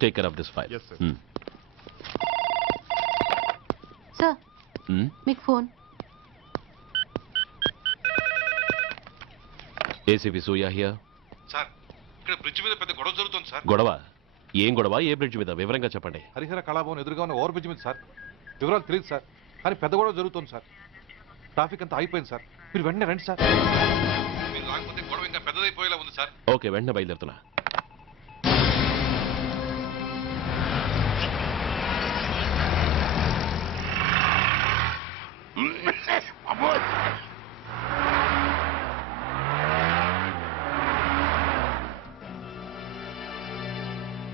Take care of this file. Yes, sir. Sir మీకు phone. ACP Suya here. Sir ఇక్కడ bridge మీద పెద్ద గొడవ జరుగుతుంది సార్. గొడవ? ఏం గొడవ? ఏ బ్రిడ్జ్ మీద? వివరంగా చెప్పండి. హరిహర కళాభవన్ ఎదురుగా ఉన్న ఓవర్ బ్రిడ్జ్ మీద సార్. వివరాలు తెలియదు సార్, కానీ పెద్ద గొడవ జరుగుతుంది సార్. ట్రాఫిక్ అంతా అయిపోయింది సార్. మీరు వెంటనే రండి సార్. మీరు రాకపోతే గొడవ ఇంకా పెద్దదైపోయేలా ఉంది సార్. ఓకే, వెంటనే బయలుదేరుతున్నా.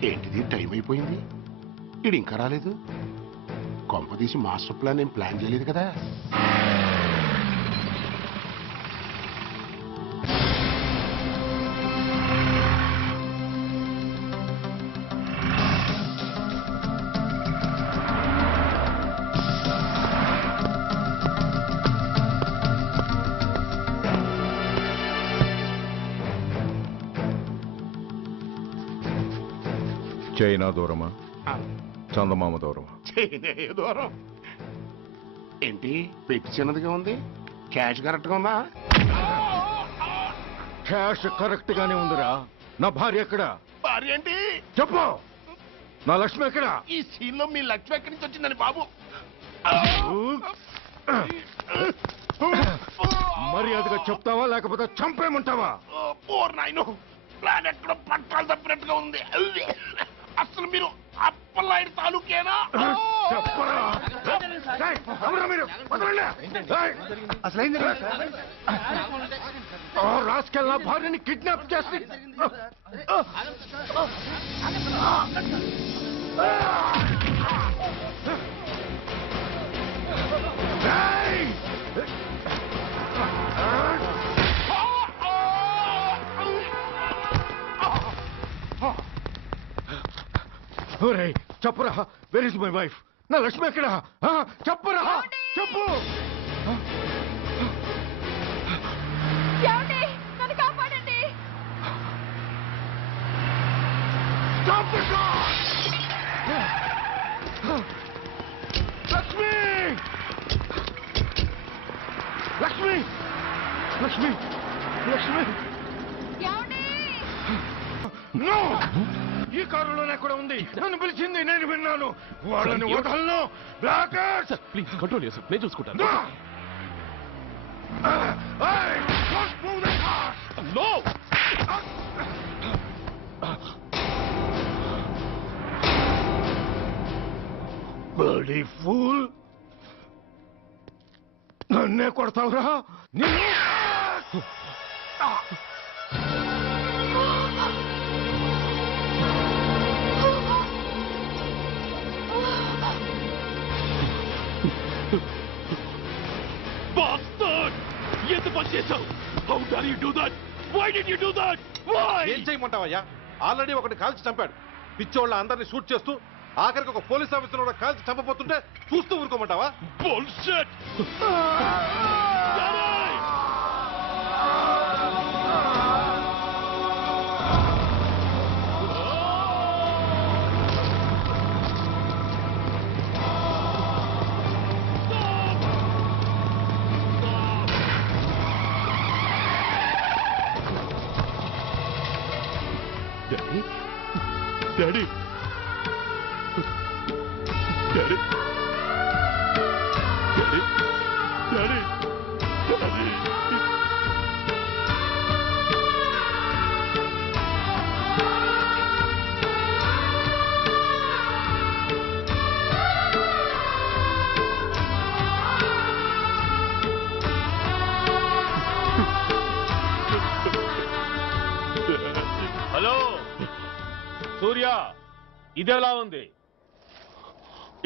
ఏంటిది, టైం అయిపోయింది, ఇది ఇంకా రాలేదు. కొంపదీసి మాస్టర్ ప్లాన్ ఏం ప్లాన్ చేయలేదు కదా. చైనా దూరమా, చందమామ దూరమా? చైనా దూరం ఏంటి, పెట్టి చిన్నదిగా ఉంది, క్యాష్ కరెక్ట్ గా ఉందా? క్యాష్ కరెక్ట్ గానే ఉందిరా. నా భార్య ఎక్కడ? భార్య ఏంటి చెప్పు. నా లక్ష్మి ఎక్కడ? ఈ సీన్ లో మీ లక్ష్మి ఎక్కడి నుంచి వచ్చిందని బాబు. మర్యాదగా చెప్తావా లేకపోతే చంపేమంటావా? పోర్ నాయను, ప్లాన్ ఎక్కడ పట్టాలు తప్పినట్టుగా ఉంది. అసలు మీరు అప్పలాయుడు తాలూకేనా? చెప్పరా. ఏయ్, ఎవరా మీరు? వదలండి. ఏయ్, ఆ రాస్కెల్ నా భార్యని కిడ్నాప్ చేసి ఏయ్! ఒరేయ్, చెప్పురా, వేర్ ఇస్ మై వైఫ్? నా లక్ష్మి ఎక్కడ? చెప్పురా, చెప్పు. నన్ను కాపాడండి. లక్ష్మి, లక్ష్మి, లక్ష్మి, లక్ష్మి. నో, ఈ కారులోనే కూడా ఉంది. నన్ను పిలిచింది, నేను విన్నాను. వాళ్ళని వదలను. బ్లాకర్స్, ప్లీజ్ కంట్రోల్ చేసి నేను చూసుకుంటాను. నో. బడీ ఫూల్, నన్నే కొడతావురా? నిన్ను ఎంత పని చేశావు? How dare you do that? Why did you do that? Why? ఏం చేయమంటావయ్యా? ఆల్రెడీ ఒకటి కాల్చి చంపాడు. పిచ్చోళ్ళ అందరినీ షూట్ చేస్తూ ఆఖరికి ఒక పోలీస్ ఆఫీసర్ కూడా కాల్చి చంపబోతుంటే చూస్తూ ఊరుకోమంటావా? Bullshit! Daddy? Daddy? Daddy? Daddy? Daddy? Daddy? Hello Surya, ఇదెలా ఉంది?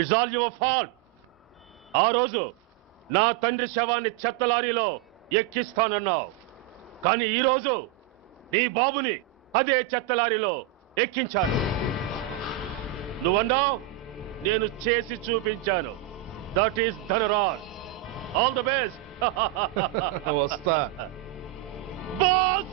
It's all your fault. ఆ రోజు నా తండ్రి శవాన్ని చెత్త లారీలో ఎక్కిస్తానన్నావు, కానీ ఈరోజు నీ బాబుని అదే చెత్త లారీలో ఎక్కించాను. నువ్వన్నావు, నేను చేసి చూపించాను. That is Dhanraj. All the best. వస్తా. బాస్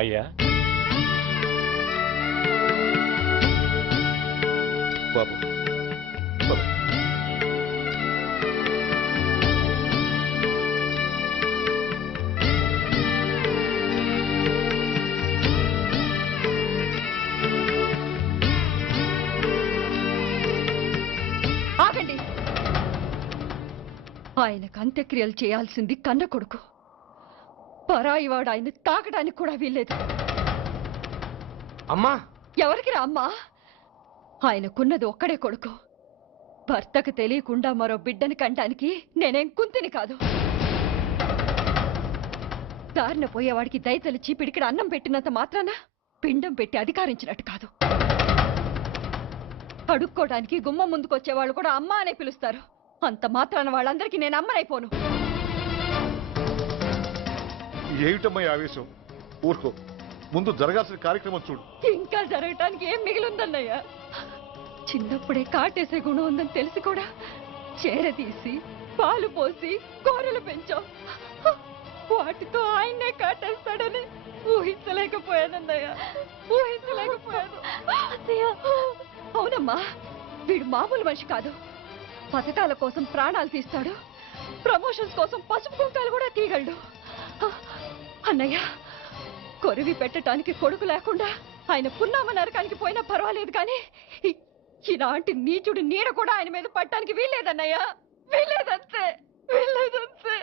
అయ్యా బాబు బాబు. ఆగండి. ఆయనకు అంత్యక్రియలు చేయాల్సింది కన్న కొడుకు. పరాయివాడు ఆయన తాకడానికి కూడా వీల్లేదు. అమ్మా ఎవరికి రా అమ్మా? ఆయనకున్నది ఒక్కడే కొడుకు. భర్తకు తెలియకుండా మరో బిడ్డని కంటానికి నేనేం కుంతిని కాదు. దారిన పోయేవాడికి దయతలిచి పిడికిడ అన్నం పెట్టినంత మాత్రాన పిండం పెట్టి అధికారించినట్టు కాదు. అడుక్కోవడానికి గుమ్మం ముందుకొచ్చేవాళ్ళు కూడా అమ్మ అనే పిలుస్తారు. అంత మాత్రాన వాళ్ళందరికీ నేను అమ్మనైపోను. ఏమిటమ్మా ఆవేశం? ఊరుకో, ముందు జరగాల్సిన కార్యక్రమం చూడు. ఇంకా జరగటానికి ఏం మిగిలిందన్నయ్య? చిన్నప్పుడే కాటేసే గుణం ఉందని తెలిసి కూడా చేరదీసి పాలు పోసి కూరలు పెంచాం. వాటితో ఆయన్నే కాటేస్తాడని ఊహించలేకపోయానన్నయ్య, ఊహించలేకపోయాను. అవునమ్మా, వీడు మామూలు మనిషి కాదు. పథకాల కోసం ప్రాణాలు తీస్తాడు, ప్రమోషన్స్ కోసం పసుపు కుంకాలు కూడా తీయగలడు. అన్నయ్య, కొరివి పెట్టడానికి కొడుకు లేకుండా ఆయన పున్నామ నరకానికి పోయినా పర్వాలేదు, కానీ ఇలాంటి నీచుడి నీడ కూడా ఆయన మీద పట్టడానికి వీల్లేదన్నయ్య, వీల్లేదంతే, వీల్లేదంతే.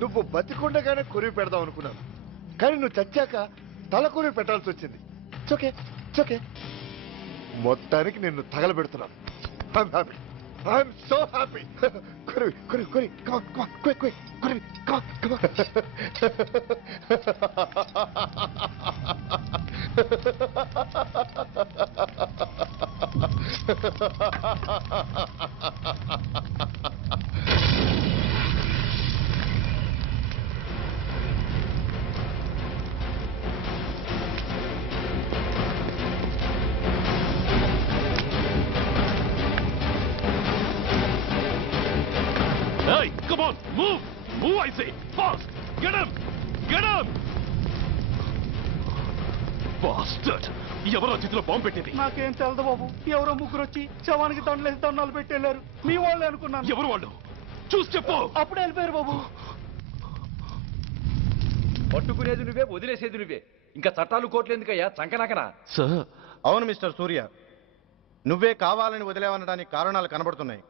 నువ్వు బతికుండగానే కొరివి పెడదాం అనుకున్నాను, కానీ నువ్వు చచ్చాక తల కొరివి పెట్టాల్సి వచ్చింది. చోకే చోకే, మొత్తానికి నిన్ను తగలబెడుతున్నాను. I'm happy. I'm so happy. Korivi Korivi Korivi, come on, come on, quick, quick, Korivi, come on, come Hey, come on, move! Move, I say! Fast! Get him! Get him! Bastard! ఎవరో చేతిలో bomb పెట్టింది? నాకేం తెలదు బాబు. ఎవరో ముగ్గురు వచ్చి శవానికి దండలేసి దండాలు పెట్టెళ్ళారు. మీ వాళ్ళే అనుకున్నాను. ఎవరు వాళ్ళు? చూసి చెప్పు. అప్పుడే వెళ్ళిపోయారు బాబు. పట్టుకునేది నువ్వే, వదిలేసేది నువ్వే. ఇంకా చట్టాలు కోట్లు ఎందుకయ్యా చంకనాకనా? సార్, అవును మిస్టర్ సూర్య, నువ్వే కావాలని వదిలేవనడానికి కారణాలు కనబడుతున్నాయి.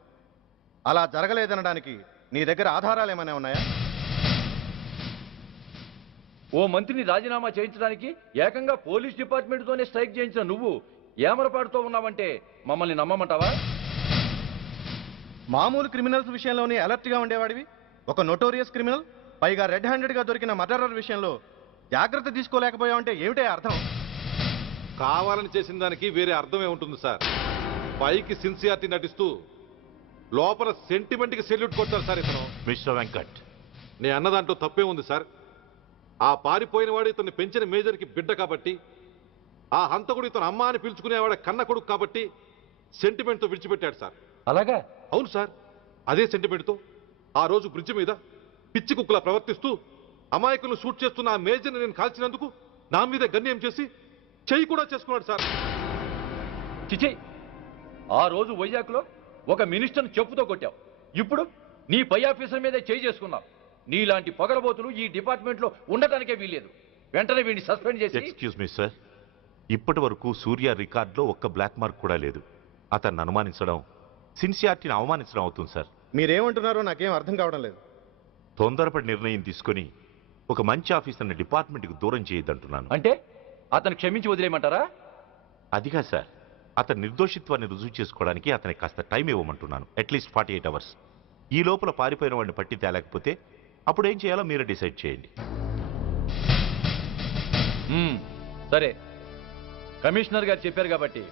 అలా జరగలేదనడానికి నీ దగ్గర ఆధారాలు ఏమైనా ఉన్నాయా? ఓ మంత్రిని రాజీనామా చేయించడానికి ఏకంగా పోలీస్ డిపార్ట్మెంట్తోనే స్ట్రైక్ చేయించిన నువ్వు ఏమరపాటుతో ఉన్నావంటే మమ్మల్ని నమ్మమంటావా? మామూలు క్రిమినల్స్ విషయంలోనే అలర్ట్గా ఉండేవాడివి, ఒక నోటోరియస్ క్రిమినల్, పైగా రెడ్ హ్యాండెడ్గా దొరికిన మర్డరర్ విషయంలో జాగ్రత్త తీసుకోలేకపోయావంటే ఏమిటే అర్థం? కావాలని చేసిన దానికి వేరే అర్థమే ఉంటుంది సార్. పైకి సిన్సియారిటీ నటిస్తూ లోపల సెంటిమెంట్కి సెల్యూట్ కొడతారు సార్ ఇతను. మిస్టర్ వెంకట్, నే అన్న దాంట్లో తప్పే ఉంది సార్. ఆ పారిపోయిన వాడు ఇతన్ని పెంచిన మేజర్కి బిడ్డ కాబట్టి, ఆ హంతకుడు ఇతను అమ్మ అని పిలుచుకునేవాడు కన్న కొడుకు కాబట్టి సెంటిమెంట్తో విడిచిపెట్టాడు సార్. అలాగా? అవును సార్. అదే సెంటిమెంట్తో ఆ రోజు బ్రిడ్జ్ మీద పిచ్చి కుక్కలా ప్రవర్తిస్తూ అమాయకులను షూట్ చేస్తున్న ఆ మేజర్ని నేను కాల్చినందుకు నా మీద గన్యం చేసి చెయ్యి కూడా చేసుకున్నాడు సార్. చిచి, ఆ రోజు వైజాగ్లో ఒక మినిస్టర్ని చెప్పుతో కొట్టావు, ఇప్పుడు నీ పై ఆఫీసర్ మీదే చేయి చేసుకున్నావు. నీలాంటి పొగరబోతులు ఈ డిపార్ట్మెంట్లో ఉండటానికే వీల్లేదు. వెంటనే వీడిని సస్పెండ్ చేసి. ఎక్స్క్యూజ్ మీ సార్, ఇప్పటి వరకు సూర్య రికార్డులో ఒక్క బ్లాక్ మార్క్ కూడా లేదు. అతన్ని అనుమానించడం సిన్సియారిటీని అవమానించడం అవుతుంది సార్. మీరేమంటున్నారో నాకేం అర్థం కావడం లేదు. తొందరపడి నిర్ణయం తీసుకొని ఒక మంచి ఆఫీసర్ని డిపార్ట్మెంట్కి దూరం చేయొద్దంటున్నాను. అంటే అతను క్షమించి వదిలేయమంటారా? అదిగా సార్, అతని నిర్దోషిత్వాన్ని రుజువు చేసుకోవడానికి అతనికి కాస్త టైం ఇవ్వమంటున్నాను. At least 48 hours. ఈ లోపల పారిపోయిన వాడిని పట్టి తేలేకపోతే అప్పుడు ఏం చేయాలో మీరే డిసైడ్ చేయండి. సరే, కమిషనర్ గారు చెప్పారు కాబట్టి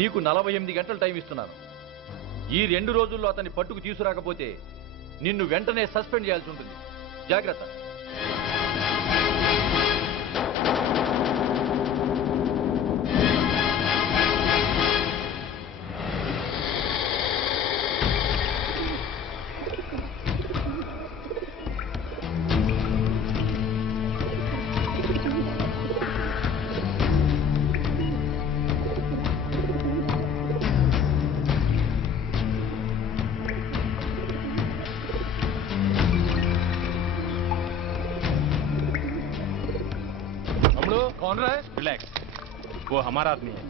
నీకు 48 గంటలు టైం ఇస్తున్నాను. ఈ 2 రోజుల్లో అతన్ని పట్టుకు తీసుకురాకపోతే నిన్ను వెంటనే సస్పెండ్ చేయాల్సి ఉంటుంది. జాగ్రత్త. कौन रहा है? रिलैक्स, वो हमारा आदमी है.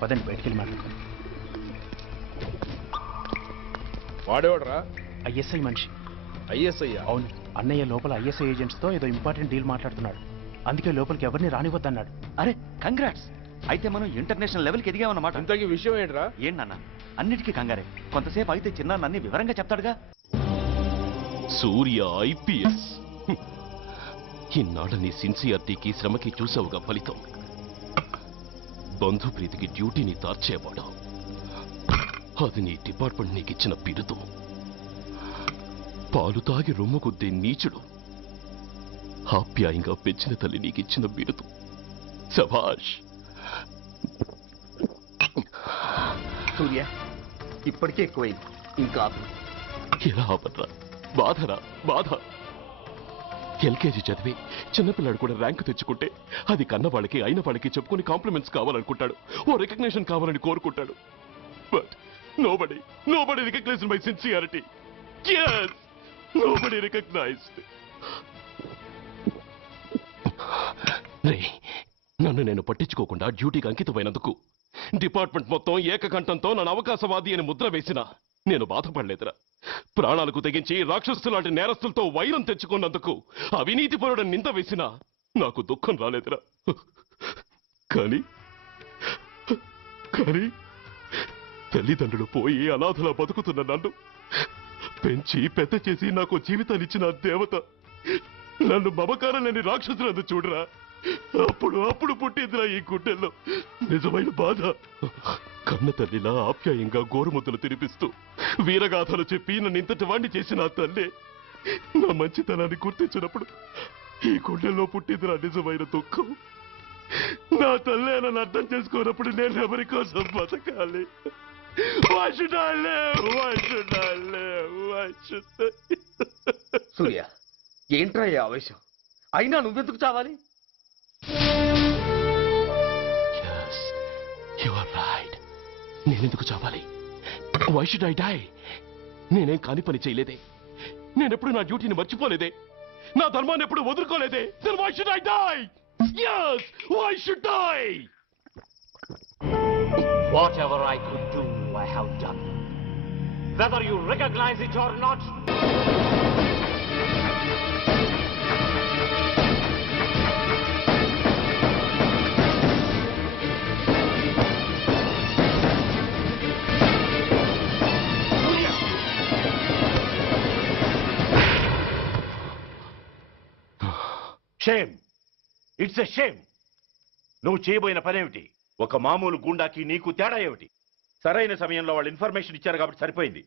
పదండి బయటికి వెళ్ళి మాట్లాడుకో. వాడేవాడరా? ఐఎస్ఐ మనిషి. ఐఎస్ఐ? అవును, అన్నయ్య లోపల ఐఎస్ఐ ఏజెంట్స్తో ఏదో ఇంపార్టెంట్ డీల్ మాట్లాడుతున్నాడు. అందుకే లోపలికి ఎవరిని రానివద్దన్నాడు. అరే కంగ్రాట్స్, అయితే మనం ఇంటర్నేషనల్ లెవెల్కి ఎదిగామన్నమాట. ఇంతకీ విషయం ఏంట్రా? ఏంటన్నా అన్నిటికీ కంగారే, కొంతసేపు అయితే చిన్న అన్ని వివరంగా చెప్తాడుగా. సూర్య ఐపీఎస్, ఇన్నాళ్ళ నీ సిన్సియారిటీకి శ్రమకి చూసావుగా ఫలితం. బంధుప్రీతికి డ్యూటీని తార్చేవాడు. అది నీ డిపార్ట్మెంట్ నీకిచ్చిన బిరుదు. పాలు తాగి రొమ్ము కొద్దే నీచుడు ఆప్యాయంగా పెంచిన తల్లి నీకిచ్చిన బిరుదు. శభాష్. సూర్య, ఇప్పటికే ఎక్కువైంది, ఇంకా ఎలా ఆపట్రా? బాధరా బాధ. ఎల్కేజీ చదివి చిన్నపిల్లాడు కూడా ర్యాంకు తెచ్చుకుంటే అది కన్న వాళ్ళకి అయిన వాళ్ళకి చెప్పుకుని కాంప్లిమెంట్స్ కావాలనుకుంటాడు, ఓ రికగ్నిషన్ కావాలని కోరుకుంటాడు. But nobody recognized my sincerity. yes, nobody recognized. రే, నన్ను నేను పట్టించుకోకుండా డ్యూటీకి అంకితమైనందుకు డిపార్ట్మెంట్ మొత్తం ఏకకంఠంతో నన్ను అవకాశవాది అని ముద్ర వేసినా నేను బాధపడలేదురా. ప్రాణాలకు తెగించి రాక్షసులాంటి నేరస్తులతో వైరం తెచ్చుకున్నందుకు అవినీతిపరుడు నింద వేసినా నాకు దుఃఖం రాలేదురా. కానీ తల్లిదండ్రులు పోయి అనాథలా బతుకుతున్న నన్ను పెంచి పెద్ద చేసి నాకు జీవితాన్నిచ్చిన దేవత నన్ను మమకారం లేని రాక్షసులందు చూడరా. అప్పుడు పుట్టిందిరా ఈ గుండెల్లో నిజమైన బాధ. కన్న తల్లిలా ఆప్యాయంగా గోరుముద్దలు తినిపిస్తూ వీరగాథలు చెప్పి నన్ను ఇంతటి వాణ్ణి చేసిన ఆ తల్లే నా మంచితనాన్ని గుర్తించినప్పుడు ఈ గుండెల్లో పుట్టిందిరా నిజమైన దుఃఖం. నా తల్లే నన్ను అర్థం చేసుకోనప్పుడు నేను ఎవరి కోసం బతకాలి? సూర్య, ఏంట్రా ఈ ఆవేశం? అయినా నువ్వెందుకు చావాలి? నేనెందుకు చావాలి? Why should I die? నేనేం కాని పని చేయలేదే, నేనెప్పుడు నా డ్యూటీని మర్చిపోలేదే, నా ధర్మాన్ని ఎప్పుడు వదులుకోలేదే. Then why should I die? Yes, why should I? Whatever I could do, I have done. whether you recognize it or not. Shame, it's a shame. నువ్వు చేయబోయిన పనేమిటి? ఒక మామూలు గుండాకి నీకు తేడా ఏమిటి? సరైన సమయంలో వాళ్ళు ఇన్ఫర్మేషన్ ఇచ్చారు కాబట్టి సరిపోయింది.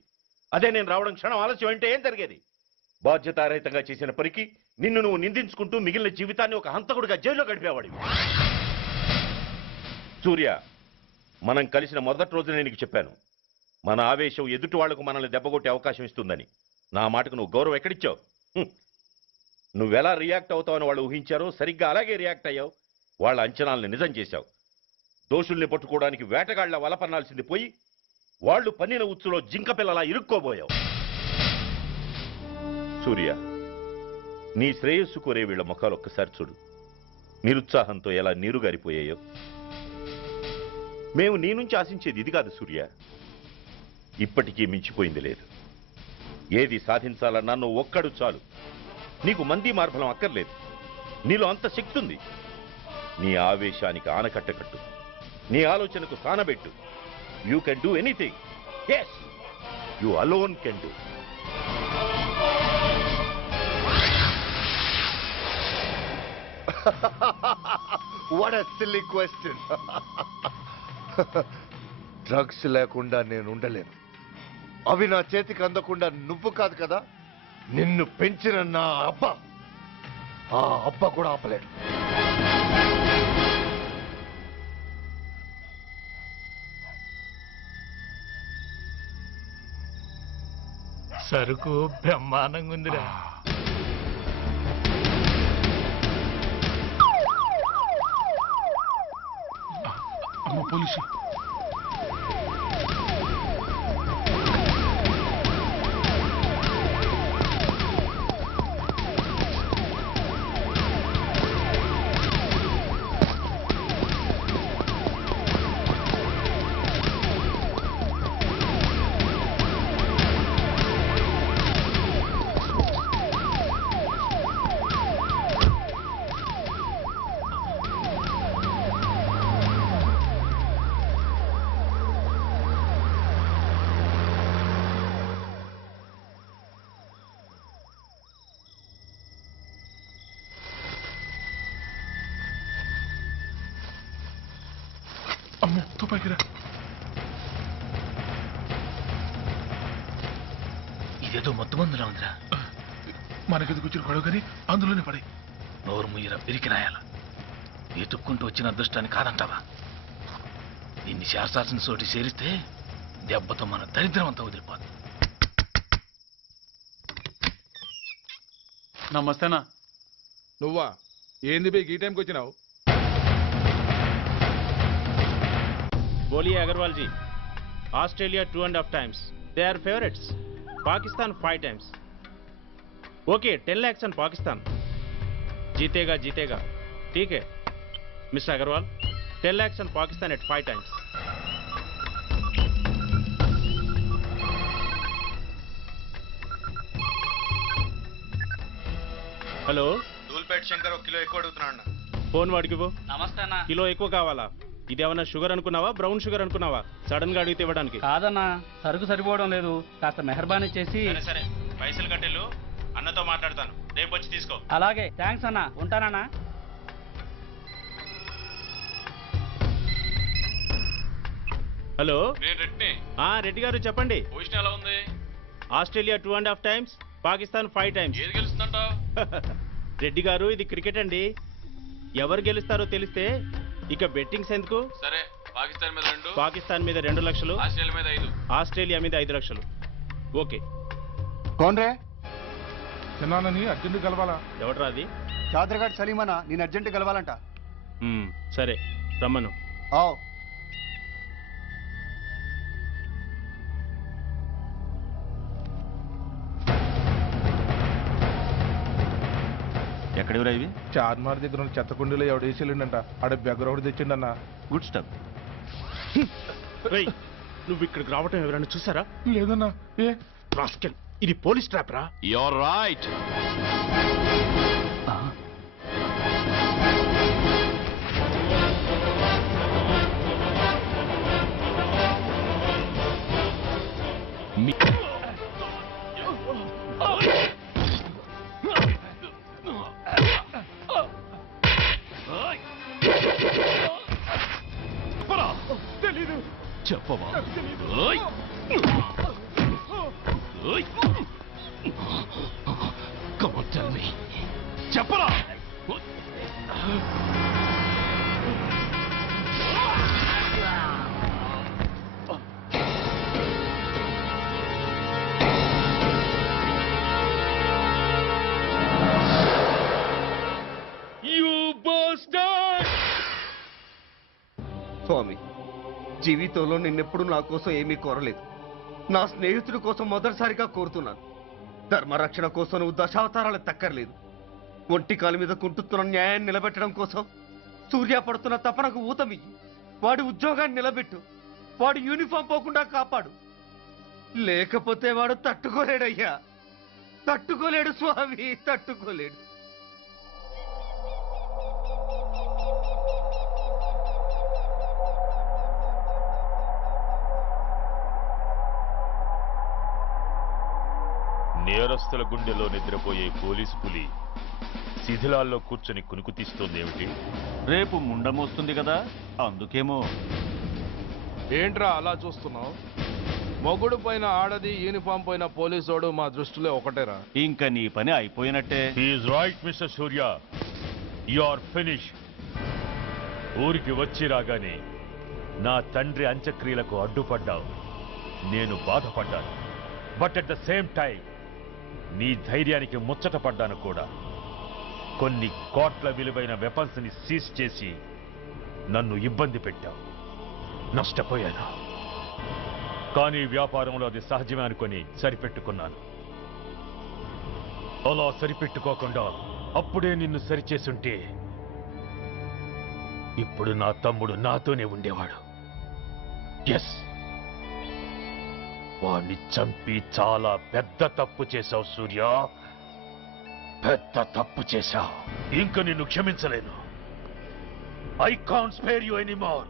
అదే నేను రావడం క్షణం ఆలస్యం అంటే ఏం జరిగేది? బాధ్యతారహితంగా చేసిన పనికి నిన్ను నువ్వు నిందించుకుంటూ మిగిలిన జీవితాన్ని ఒక హంతకుడిగా జైల్లో గడిపేవాడివి. సూర్య, మనం కలిసిన మొదటి రోజునే నీకు చెప్పాను, మన ఆవేశం ఎదుటి వాళ్లకు మనల్ని దెబ్బగొట్టే అవకాశం ఇస్తుందని. నా మాటకు నువ్వు గౌరవం ఎక్కడిచ్చావు? నువ్వెలా రియాక్ట్ అవుతావని వాళ్ళు ఊహించారో సరిగ్గా అలాగే రియాక్ట్ అయ్యావు. వాళ్ళ అంచనాల్ని నిజం చేశావు. దోషుల్ని పట్టుకోవడానికి వేటగాళ్ల వలపన్నాల్సింది పోయి వాళ్ళు పన్నిన ఉచ్చులో జింక పిల్లలా ఇరుక్కోబోయావు. సూర్య, నీ శ్రేయస్సు కోరే వీళ్ళ ముఖాలు ఒక్కసారి చూడు. నిరుత్సాహంతో ఎలా నీరుగారిపోయాయో. మేము నీ నుంచి ఆశించేది ఇది కాదు సూర్య. ఇప్పటికీ మించిపోయింది లేదు. ఏది సాధించాలన్నా నువ్వు ఒక్కడు చాలు. నీకు మంది మార్బలం అక్కర్లేదు. నీలో అంత శక్తి ఉంది. నీ ఆవేశానికి ఆనకట్ట కట్టు, నీ ఆలోచనకు సానబెట్టు. You can do anything. Yes, you alone can do. What a silly question. Drugs లేకుండా నేను ఉండలేను. అవి నా చేతికి అందకుండా నువ్వు కాదు కదా, నిన్ను పెంచిన నా అబ్బ, ఆ అబ్బ కూడా ఆపలేడు. సరుకు బ్రహ్మాండంగా ఉందిరా. అమ్మ పోలీసు. అమ్మో, తుపాకిరా. ఇదేదో మొత్తం మందులా ఉందిరా. మనకెందుకు వచ్చిన గొడవ కానీ అందులోనే పడే. నోరు ముయ్యరా, పిరికి రాయాల. ఎతుక్కుంటూ వచ్చిన అదృష్టాన్ని కాదంటావా? దీన్ని శాస్త్రాసిన చోటి చేరిస్తే దెబ్బతో మన దరిద్రం అంతా వదిలిపోదు. నమస్తేనా. నువ్వా? ఏంది బే ఈ టైంకి వచ్చినావు? बोलिए Agarwal ji. Australia 2.5 times. They are favorites. Pakistan 5 times. Okay, 10 lakhs on Pakistan. जीतेगा जीतेगा. ठीक है Mr Agarwal. 10 lakhs on Pakistan at 5 times. Hello, Dhoolpet Shankar 1 kilo ఎక్కువ అడుగుతున్నాడు. ఫోన్ వాడికి పో. నమస్తే అన్న. కిలో ఎక్కువ కావాలా? ఇదేమన్నా షుగర్ అనుకున్నావా, బ్రౌన్ షుగర్ అనుకున్నావా? సడన్ గా అడిగితే ఇవ్వడానికి కాదన్నా, సరుకు సరిపోవడం లేదు. కాస్త మెహర్బానీ చేసి. సరే, పైసలు కట్టెలు. అన్నతో మాట్లాడతాను, రేపు వచ్చి తీసుకో. అలాగే, థ్యాంక్స్ అన్న. ఉంటానన్నా. హలో, రెడ్డి. రెడ్డి గారు చెప్పండి. పొజిషన్ ఎలా ఉంది? Australia 2.5 times, Pakistan 5 times. ఏది గెలుస్తుందంట? రెడ్డి గారు, ఇది క్రికెట్ అండి. ఎవరు గెలుస్తారో తెలిస్తే ఇక బెట్టింగ్స్ ఎందుకు? సరే, పాకిస్తాన్ మీద 2, పాకిస్తాన్ మీద 2 లక్షలు, ఆస్ట్రేలియా మీద 5. ఆస్ట్రేలియా మీద 5 లక్షలు. ఓకే. కోన్రే? చిన్నానని అర్జెంట్ కలవాలా? ఎవట్రా అది? చాదరగాడ్ సలీమనా, నేను అర్జెంట్ కలవాలంట. సరే, రమ్మను. ఎక్కడెవరా ఇవి? చార్మార్ దగ్గర ఉన్న చెత్త కుండీలో ఎవడు వేసేళ్ళంట. ఆడ బెగ్గర ఒకటి తెచ్చిండన్న. Good stuff. నువ్వు ఇక్కడికి రావటం ఎవరైనా చూసారా? లేదన్నా. ఏ రాస్కెల్, ఇది పోలీస్ ట్రాప్ రా. You're right. చెప్పవా? Come on, tell me. చెప్పరా? స్వామి, జీవితంలో నిన్నెప్పుడు నా కోసం ఏమీ కోరలేదు. నా స్నేహితుడి కోసం మొదటిసారిగా కోరుతున్నాను. ధర్మరక్షణ కోసం నువ్వు దశావతారాలు తక్కర్లేదు. ఒంటి కాలు మీద కుంటుతున్న న్యాయాన్ని నిలబెట్టడం కోసం సూర్య పడుతున్న తపనకు ఊతమియ్యి. వాడి ఉద్యోగాన్ని నిలబెట్టు. వాడు యూనిఫామ్ పోకుండా కాపాడు. లేకపోతే వాడు తట్టుకోలేడయ్యా, తట్టుకోలేడు స్వామి, తట్టుకోలేడు. నేరస్తుల గుండెలో నిద్రపోయే పోలీసు పులి శిథిలాల్లో కూర్చొని కునుకు తీస్తోందేమిటి? రేపు ముండమొస్తుంది కదా, అందుకేమో. ఏంట్రా అలా చూస్తున్నావు? మొగుడు పైన ఆడది, యూనిఫామ్ పైన పోలీసోడు మా దృష్టిలో ఒకటేరా. ఇంకా నీ పని అయిపోయినట్టే. Is right Mr Surya, you are finish. ఊరికి వచ్చి రాగానే నా తండ్రి అంత్యక్రియలకు అడ్డుపడ్డావు. నేను బాధపడ్డాను. But at the same time నీ ధైర్యానికి ముచ్చట పడ్డాను కూడా. కొన్ని కోట్ల విలువైన వెపన్స్ ని సీజ్ చేసి నన్ను ఇబ్బంది పెట్టావు. నష్టపోయాను. కానీ వ్యాపారంలో అది సహజమే అనుకొని సరిపెట్టుకున్నాను. అలా సరిపెట్టుకోకుండా అప్పుడే నిన్ను సరిచేసుంటే ఇప్పుడు నా తమ్ముడు నాతోనే ఉండేవాడు. ఎస్, వాణ్ణి చంపి చాలా పెద్ద తప్పు చేశావు సూర్య, పెద్ద తప్పు చేశావు. ఇంక నిన్ను క్షమించలేను. I can't spare you anymore.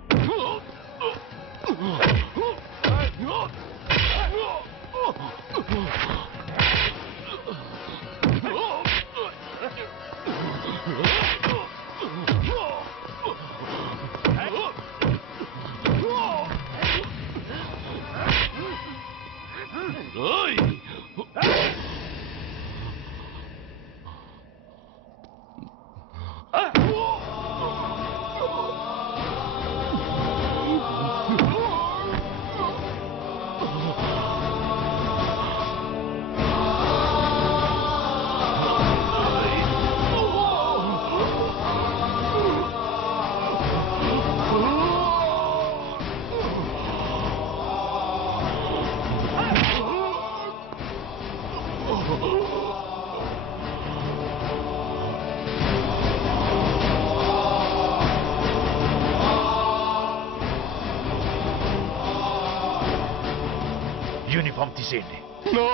Uniform తీసేయండి. No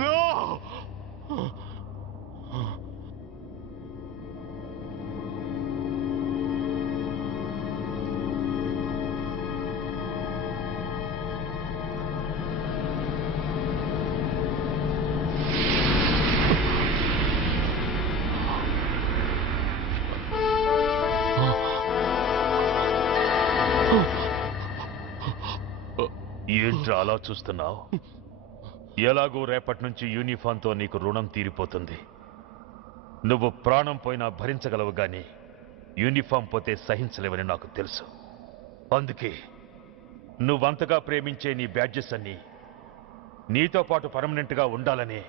no. ఏంట్రా అలా చూస్తున్నావు? ఎలాగో రేపటి నుంచి యూనిఫామ్తో నీకు రుణం తీరిపోతుంది. నువ్వు ప్రాణం పోయినా భరించగలవు గాని యూనిఫామ్ పోతే సహించలేవని నాకు తెలుసు. అందుకే నువ్వంతగా ప్రేమించే నీ బ్యాడ్జెస్ అన్ని నీతో పాటు పర్మనెంట్గా ఉండాలని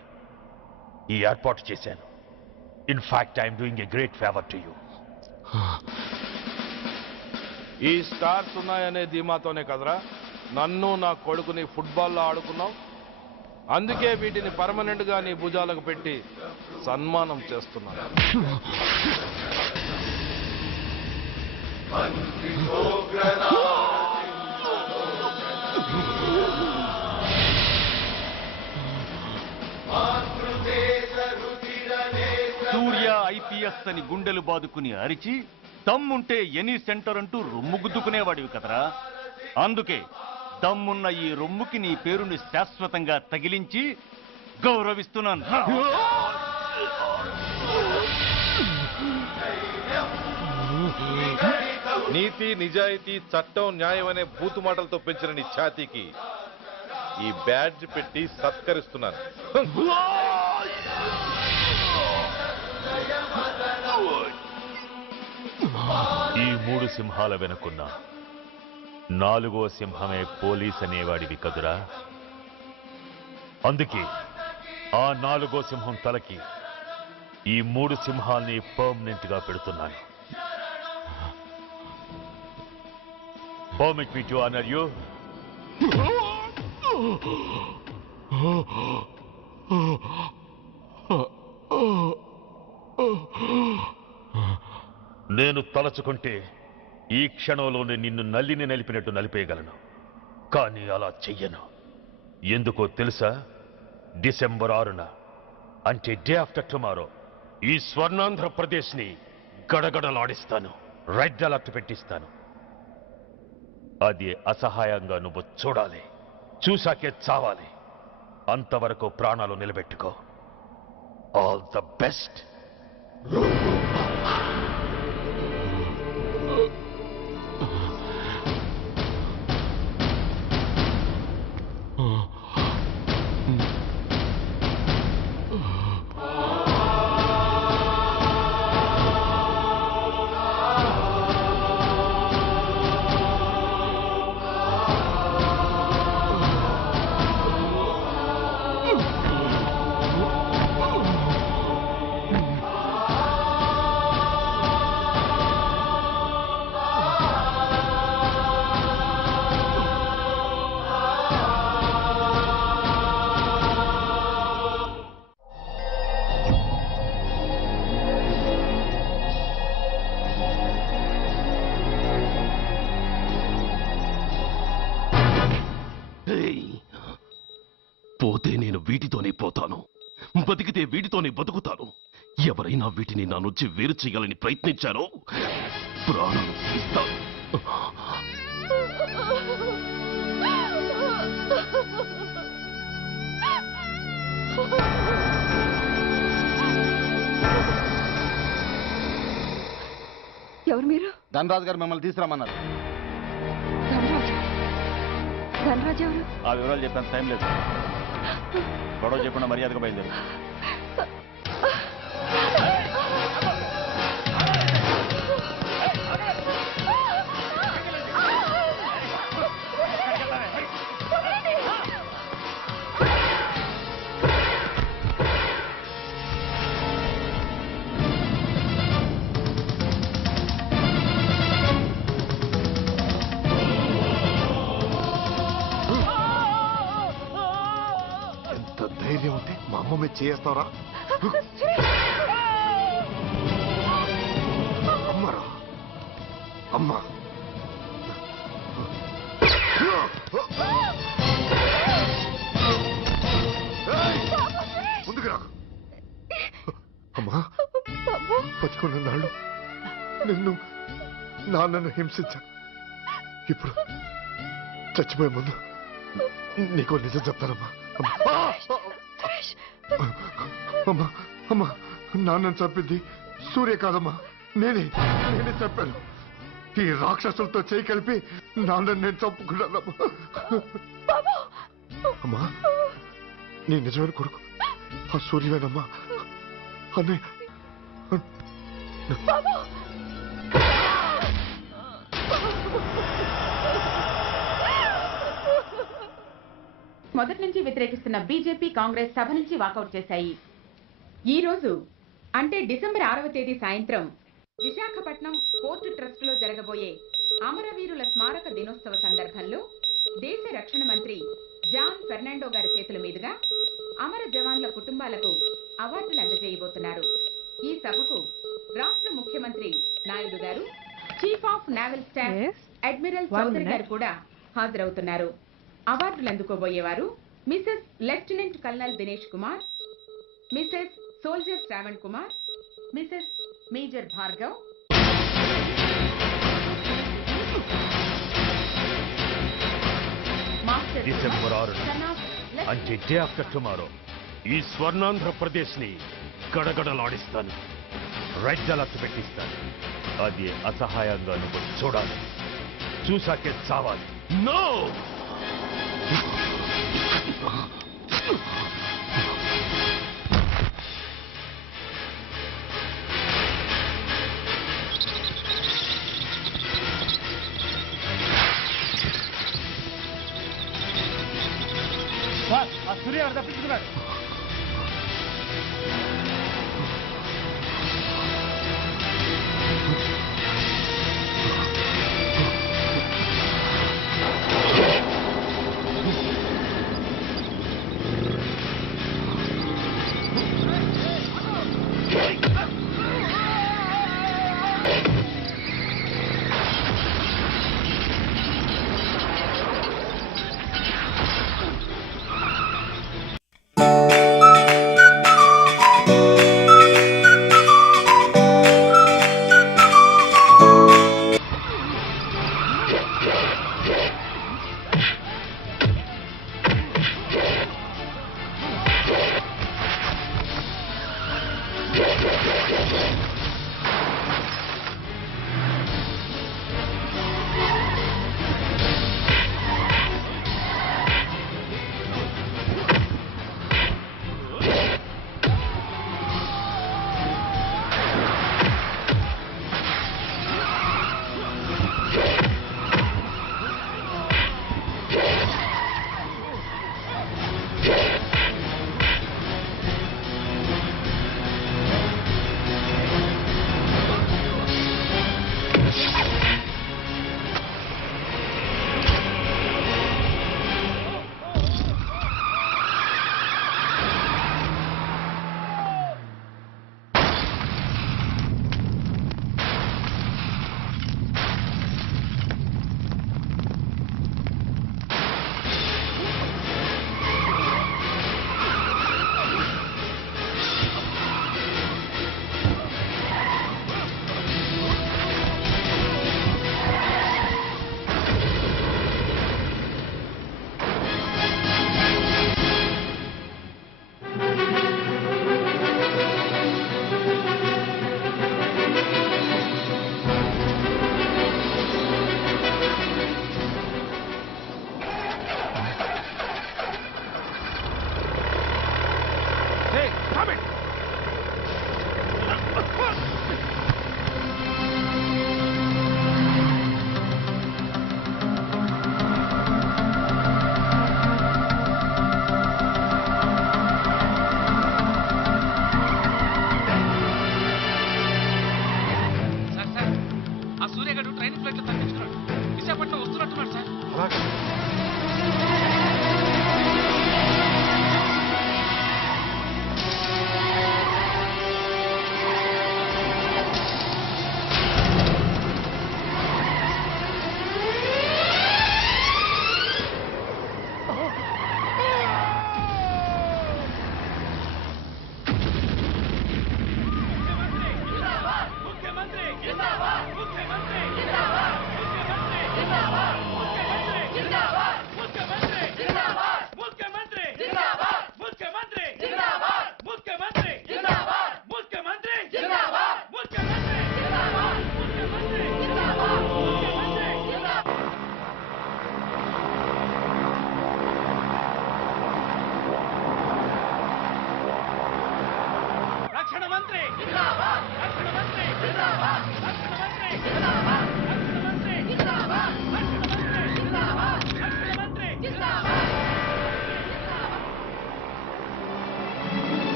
ఈ ఏర్పాటు చేశాను. In fact I'm doing a great favour to you. ఈ స్టార్స్ ఉన్నాయనే ధీమాతోనే కదరా నన్ను నా కొడుకుని ఫుట్బాల్లో ఆడుకున్నావు. అందుకే వీటిని పర్మనెంట్ గా నీ భుజాలకు పెట్టి సన్మానం చేస్తున్నాను. ఎస్ అని గుండెలు బాదుకుని అరిచి దమ్ముంటే ఎనీ సెంటర్ అంటూ రొమ్ము గుద్దుకునేవాడివి కదరా. అందుకే దమ్మున్న ఈ రొమ్ముకి నీ పేరుని శాశ్వతంగా తగిలించి గౌరవిస్తున్నాను. నీతి, నిజాయితీ, చట్టం, న్యాయం అనే బూతు మాటలతో పెంచిన నీ ఛాతీకి ఈ బ్యాడ్జ్ పెట్టి సత్కరిస్తున్నాను. ఈ 3 సింహాల వెనుకున్న 4వ సింహమే పోలీస్ అనేవాడివి కదురా. అందుకే ఆ 4వ సింహం తలకి ఈ 3 సింహాల్ని పర్మనెంట్ గా పెడుతున్నాను. Permit me to honor you. నేను తలచుకుంటే ఈ క్షణంలోనే నిన్ను నల్లిని నలిపినట్టు నలిపేయగలను. కానీ అలా చెయ్యను. ఎందుకో తెలుసా? డిసెంబర్ 6న అంటే డే ఆఫ్టర్ టుమారో ఈ స్వర్ణాంధ్రప్రదేశ్ని గడగడలాడిస్తాను. రెడ్ అలర్ట్ పెట్టిస్తాను. అది అసహాయంగా నువ్వు చూడాలి. చూశాకే చావాలి. అంతవరకు ప్రాణాలు నిలబెట్టుకో. All the best. పోతే నేను వీటితోనే పోతాను, బతికితే వీటితోనే బతుకుతాను. ఎవరైనా వీటిని నా నుంచి వేరు చేయాలని ప్రయత్నించారో ప్రాణాలు తీస్తాను. ఎవరు మీరు? ధనరాజు గారు మిమ్మల్ని తీసుకురామన్నారు. ధనరాజు ఎవరు? ఆ వివరాలు చెప్పేంత టైం లేదు. గొడవ చెప్పకుండా మర్యాదగా బయలుదేరు. ధైర్యం ఉంటే మా అమ్మ మీద చేస్తావరా? అమ్మరా అమ్మ ముందుకు రా. అమ్మా బతుకున్న నాళ్ళు నిన్ను నాన్నను హింసించా. ఇప్పుడు చచ్చిపోయే ముందు నీకో నిజం చెప్తానమ్మా. అమ్మా అమ్మా నాన్నని చంపింది సూర్య కాదమ్మా, నేనే చంపాను. ఈ రాక్షసులతో చేయి కలిపి నాన్నని నేను చంపుకున్నానమ్మా. అమ్మా నీ నిజమైన కొడుకు ఆ సూర్యవేనమ్మా. అన్నయ్య మొదటి నుంచి వ్యతిరేకిస్తున్న బీజేపీ, కాంగ్రెస్ సభ నుంచి వాకౌట్ చేశాయి. ఈ రోజు అంటే డిసెంబర్ 6వ తేదీ సాయంత్రం విశాఖపట్నం పోర్టు ట్రస్ట్ లో జరగబోయే అమరవీరుల స్మారక దినోత్సవ సందర్భంలో దేశ రక్షణ మంత్రి జాన్ ఫెర్నాండో గారి చేతుల మీదుగా అమర జవాన్ల కుటుంబాలకు అవార్డులు అందజేయబోతున్నారు. ఈ సభకు రాష్ట్ర ముఖ్యమంత్రి నాయుడు గారు, chief of naval staff admiral Chaudhary గారు కూడా హాజరవుతున్నారు. అవార్డులు అందుకోబోయేవారు Mrs lieutenant colonel Dinesh Kumar, Mrs soldier Shravan Kumar, Mrs major Bhargav, master December 6 son of అంటే డే ఆఫ్టర్ టుమారో ఈ స్వర్ణాంధ్రప్రదేశ్ ని గడగడలాడిస్తాను. రెడ్ అలర్ట్ పెట్టిస్తాను. అది అసహాయంగా నువ్వు చూడాలి. చూసాకే చావాలి. నో సూర్య తప్పించుకున్నాడు.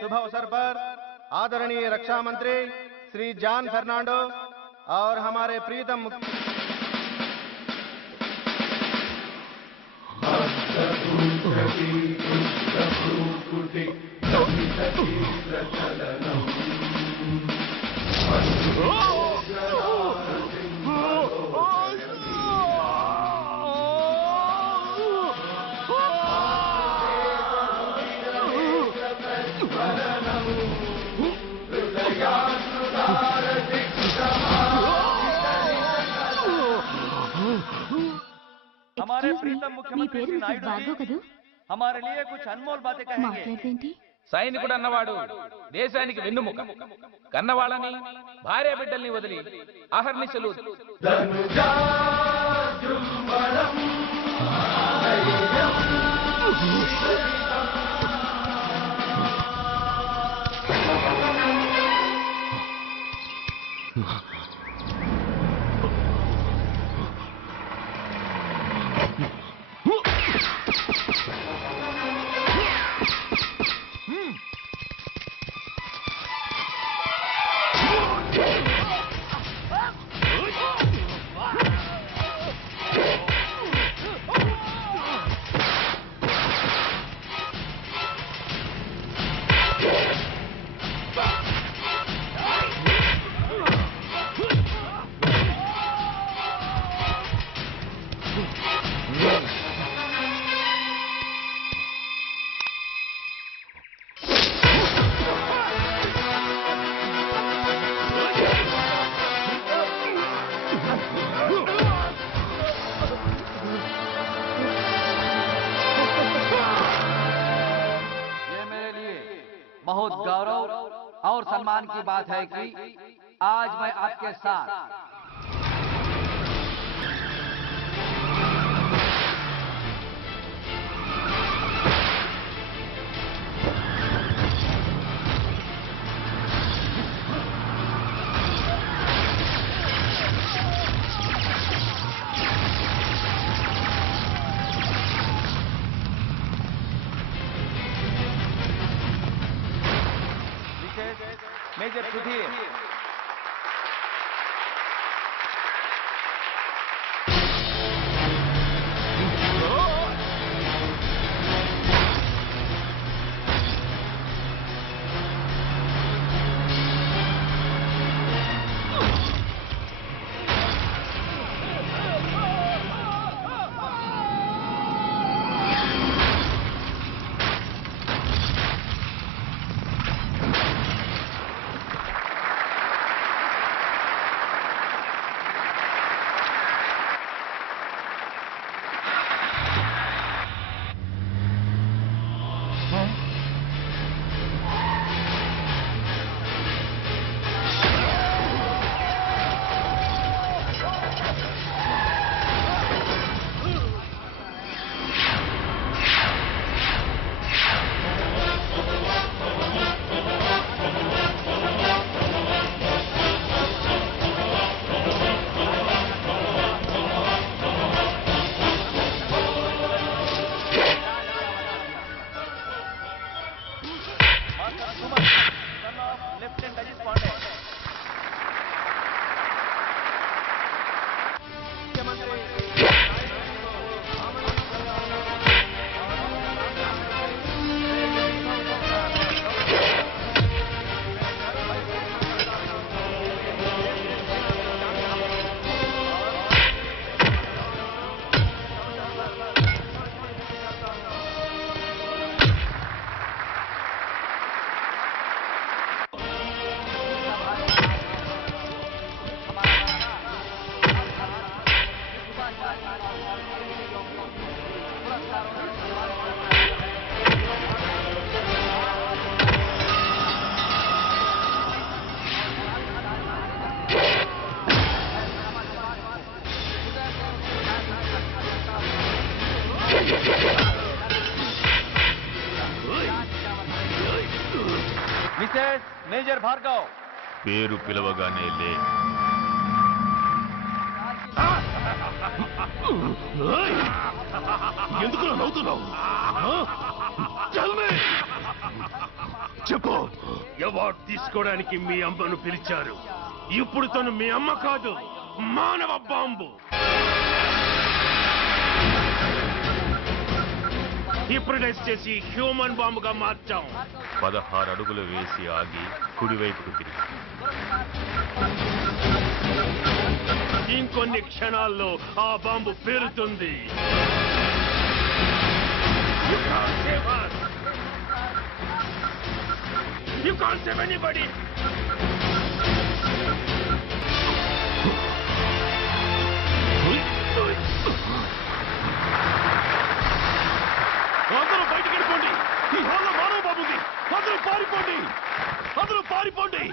शुभ अवसर पर आदरणीय रक्षा मंत्री श्री जॉन फर्नांडो और हमारे प्रीतम हमारे प्रीतम मुख्यमंत्री श्री नायडू जी हमारे लिए कुछ अनमोल बातें कहेंगे। సైనికుడు అన్నవాడు దేశానికి వెన్నుముక. కన్నవాళ్ళని భార్య బిడ్డల్ని వదిలి అహర్నిశలు बहुत गौरव और सम्मान की बात है कि आज मैं आपके साथ major Sudhir Mrs major Bhargava పేరు పిలవగానే లే. ఎందుకు నవ్వుతున్నావు? చెప్పు. అవార్డు తీసుకోవడానికి మీ అమ్మను పిలిచారు. ఇప్పుడు తను మీ అమ్మ కాదు, మానవ బాంబు. హిప్నటైజ్ చేసి హ్యూమన్ బాంబుగా మార్చాం. 16 అడుగులు వేసి ఆగి కుడివైపుకు తిరిగి ఇంకొన్ని క్షణాల్లో ఆ bomb పేలుతుంది. You can't save us. You can't save anybody. అందరూ బయటికి వెళ్ళిపోండి. ఈ హాల్లో మానవ బాబు ఉంది. అందరూ పారిపోండి. అందరూ పారిపోండి.